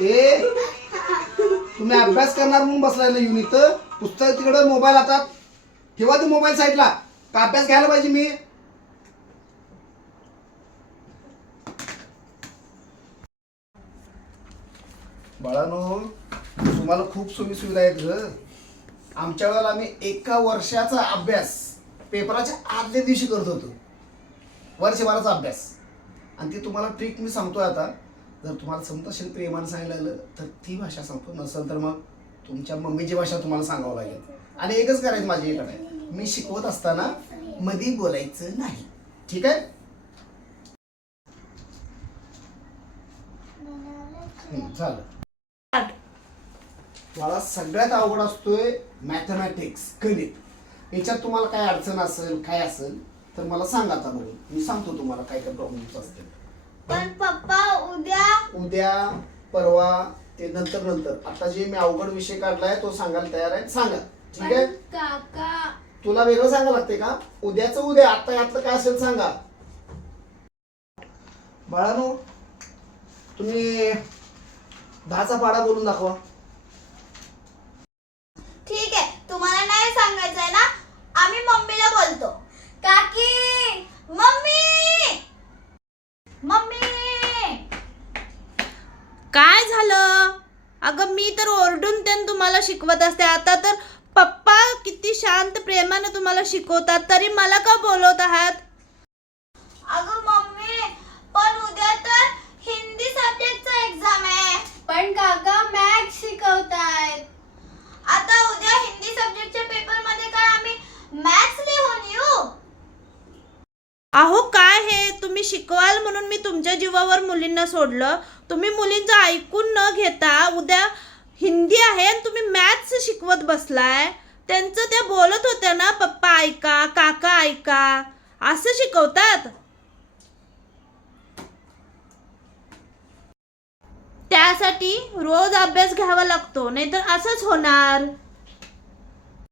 ए तुम्ही अभ्यास करणार म्हणून बसलाय ना येऊन इथं. पुस्तक तिकडं, मोबाईल हातात ठेवा. ते मोबाईल साईडला. का अभ्यास घ्यायला पाहिजे मी? बाळानो, तुम्हाला खूप सोयी सुविधा आहेत ग. आमच्या वेळेला आम्ही एका वर्षाचा अभ्यास पेपराच्या आदल्या दिवशी करत होतो. वर्षभराचा अभ्यास. आणि ती तुम्हाला ट्रिक मी सांगतोय आता. जर तुम्हाला समजत असेल प्रेमानं सांगितलं तर ती भाषा सांगतो, नसेल तर मग तुमच्या मम्मीची भाषा तुम्हाला सांगावं लागेल. आणि एकच करायचं माझ्याकडे, मी शिकवत असताना मधी बोलायचं नाही. ठीक आहे? झालं. मला सगळ्यात आवड असतोय मॅथमॅटिक्स, गणित. याच्यात तुम्हाला काय अडचण असेल, काय असेल तर मला सांगा. आता बघून मी सांगतो तुम्हाला काय काय प्रॉब्लेम्स असतील. पण पप्पा उद्या परवा ते नंतर आता जे मी अवघड विषय काढलाय तो सांगायला तयार आहे. सांगा. ठीक आहे? काका तुला वेगळं सांगायला लागते का? उद्याचं उद्या, आता यातलं काय असेल सांगा. बाळानो, तुम्ही 10चा पाढा बोलून दाखवा. ठीक आहे. तुम्हाला नाही सांगायचंय ना, आम्ही मम्मीला बोलतो. काकी, मम्मी मम्मी. काय झालं? अगं मी तर ओरडून त्यानं तुम्हाला शिकवत असते. आता तर पप्पा किती शांत प्रेमाने तुम्हाला शिकवतात, तरी मला का बोलवत आहात? अगं मम्मी, पण उद्या तर हिंदी सब्जेक्टचा एक्झाम आहे. पण काका मॅथ्स शिकवतायत. आता उद्या हिंदी सब्जेक्टच्या पेपर मध्ये काय आम्ही मॅथ्स लिहून येऊ? अहो काय हे, तुम्ही शिकवाल म्हणून मी तुमच्या जीवावर मुलींना सोडलं. तुम्ही मुलींचं ऐकून न घेता उद्या हिंदी आहे आणि तुम्ही मॅथ्स शिकवत बसलाय. त्यांचं त्या बोलत होत्या ना, पप्पा ऐका, काका ऐका, असं शिकवतात. त्यासाठी रोज अभ्यास घ्यावा लागतो, नाहीतर असंच होणार.